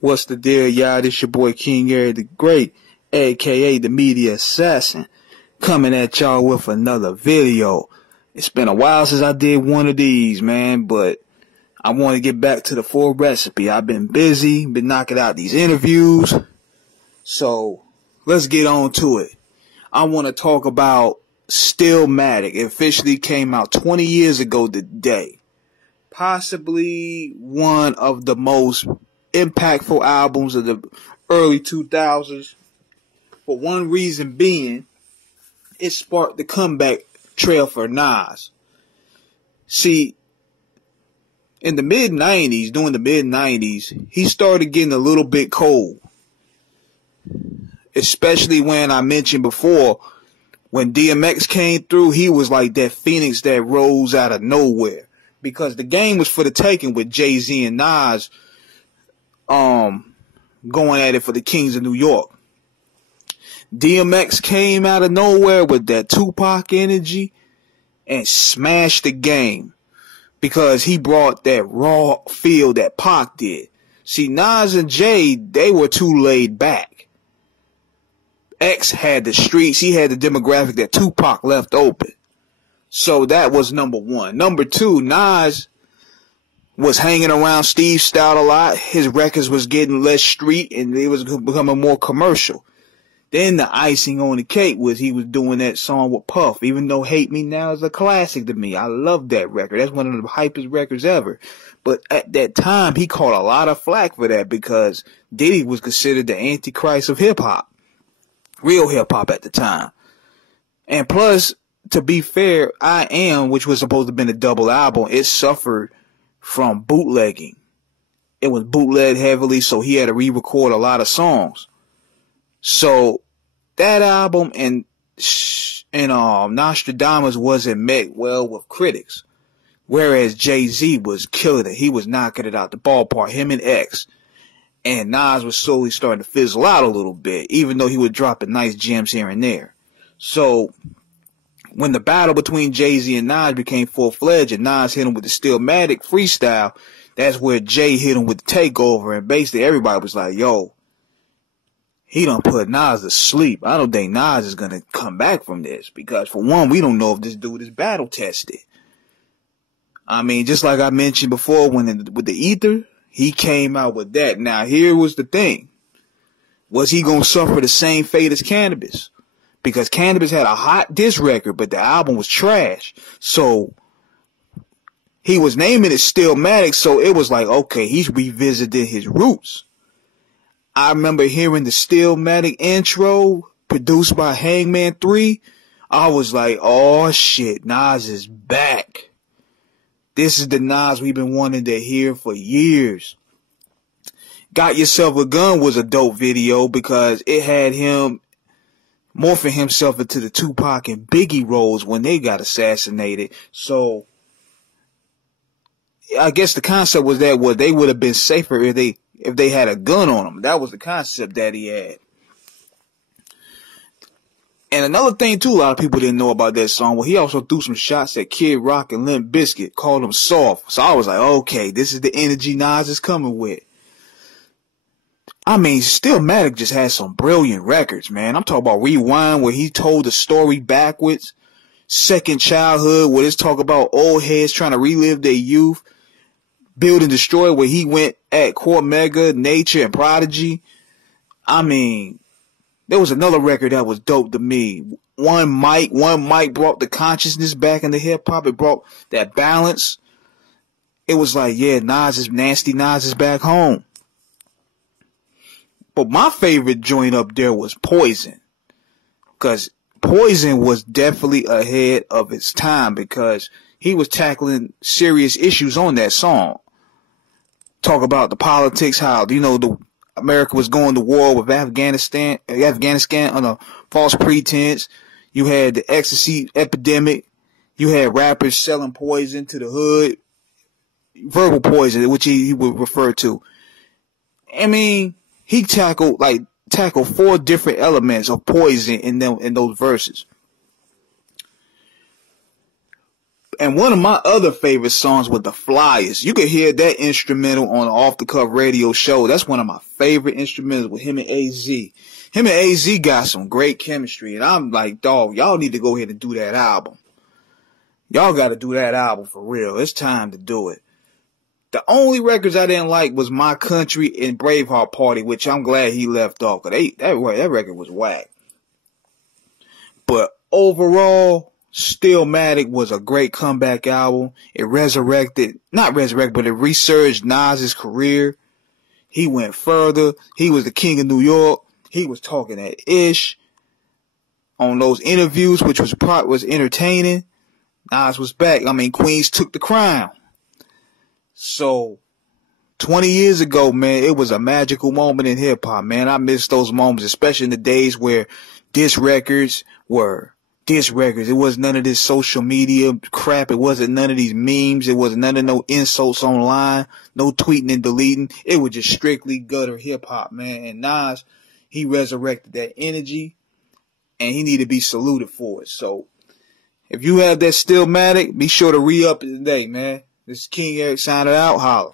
What's the deal, y'all? This your boy King Gary the Great, aka the Media Assassin, coming at y'all with another video. It's been a while since I did one of these, man, but I want to get back to the full recipe. I've been busy, been knocking out these interviews, so let's get on to it. I want to talk about Stillmatic. It officially came out 20 years ago today. Possibly one of the most impactful albums of the early 2000s. For one reason being, it sparked the comeback trail for Nas. See, in the mid-90s, during the mid-90s, he started getting a little bit cold. Especially when I mentioned before, when DMX came through, he was like that phoenix that rose out of nowhere. Because the game was for the taking with Jay-Z and Nas going at it for the Kings of New York. DMX came out of nowhere with that Tupac energy and smashed the game because he brought that raw feel that Pac did. See, Nas and Jay, they were too laid back. X had the streets, he had the demographic that Tupac left open. So that was number one. Number two, Nas was hanging around Steve's style a lot. His records was getting less street and they was becoming more commercial. Then the icing on the cake was he was doing that song with Puff. Even though Hate Me Now is a classic to me. I love that record. That's one of the hypest records ever. But at that time, he caught a lot of flack for that because Diddy was considered the antichrist of hip-hop. Real hip-hop at the time. And plus, to be fair, I Am, which was supposed to have been a double album, it suffered from bootlegging. It was bootlegged heavily, so he had to re-record a lot of songs. So that album and Nostradamus wasn't met well with critics, whereas Jay-Z was killing it. He was knocking it out the ballpark. Him and X, and Nas was slowly starting to fizzle out a little bit, even though he would drop nice gems here and there. So when the battle between Jay-Z and Nas became full-fledged and Nas hit him with the Stillmatic freestyle, that's where Jay hit him with the takeover. And basically everybody was like, yo, he done put Nas to sleep. I don't think Nas is going to come back from this. Because for one, we don't know if this dude is battle tested. I mean, just like I mentioned before, with the Ether, he came out with that. Now, here was the thing. Was he going to suffer the same fate as Cannabis? Because Cannabis had a hot diss record, but the album was trash. So he was naming it Stillmatic, so it was like, okay, he's revisited his roots. I remember hearing the Stillmatic intro produced by Hangman 3. I was like, oh shit, Nas is back. This is the Nas we've been wanting to hear for years. Got Yourself a Gun was a dope video because it had him morphing himself into the Tupac and Biggie roles when they got assassinated. So I guess the concept was that they would have been safer if they had a gun on them. That was the concept that he had. And another thing too, a lot of people didn't know about that song. Well, he also threw some shots at Kid Rock and Limp Bizkit, called them soft. So I was like, okay, this is the energy Nas is coming with. I mean, Stillmatic just has some brilliant records, man. I'm talking about Rewind, where he told the story backwards. Second Childhood, where it's talk about old heads trying to relive their youth. Build and Destroy, where he went at Cormega, Nature, and Prodigy. I mean, there was another record that was dope to me. One Mic brought the consciousness back into hip-hop. It brought that balance. It was like, yeah, Nasty Nas is back home. But my favorite joint up there was Poison. Because Poison was definitely ahead of its time because he was tackling serious issues on that song. Talk about the politics, how, America was going to war with Afghanistan on a false pretense. You had the ecstasy epidemic. You had rappers selling poison to the hood. Verbal poison, which he would refer to. I mean, he tackled 4 different elements of poison in those verses. And one of my other favorite songs was The Flyers. You could hear that instrumental on the Off the Cuff radio show. That's one of my favorite instrumentals with him and AZ. Him and AZ got some great chemistry. And I'm like, dog, y'all need to go ahead and do that album. Y'all got to do that album for real. It's time to do it. The only records I didn't like was My Country and Braveheart Party, which I'm glad he left off. Because that record was whack. But overall, Stillmatic was a great comeback album. It but it resurged Nas's career. He went further. He was the king of New York. He was talking that ish on those interviews, which was entertaining. Nas was back. I mean, Queens took the crown. So, 20 years ago, man, it was a magical moment in hip-hop, man. I miss those moments, especially in the days where diss records were diss records. It wasn't none of this social media crap. It wasn't none of these memes. It wasn't none of no insults online, no tweeting and deleting. It was just strictly gutter hip-hop, man. And Nas, he resurrected that energy, and he needed to be saluted for it. So, if you have that Stillmatic, be sure to re-up it today, man. This is King Eric signing out. Holla.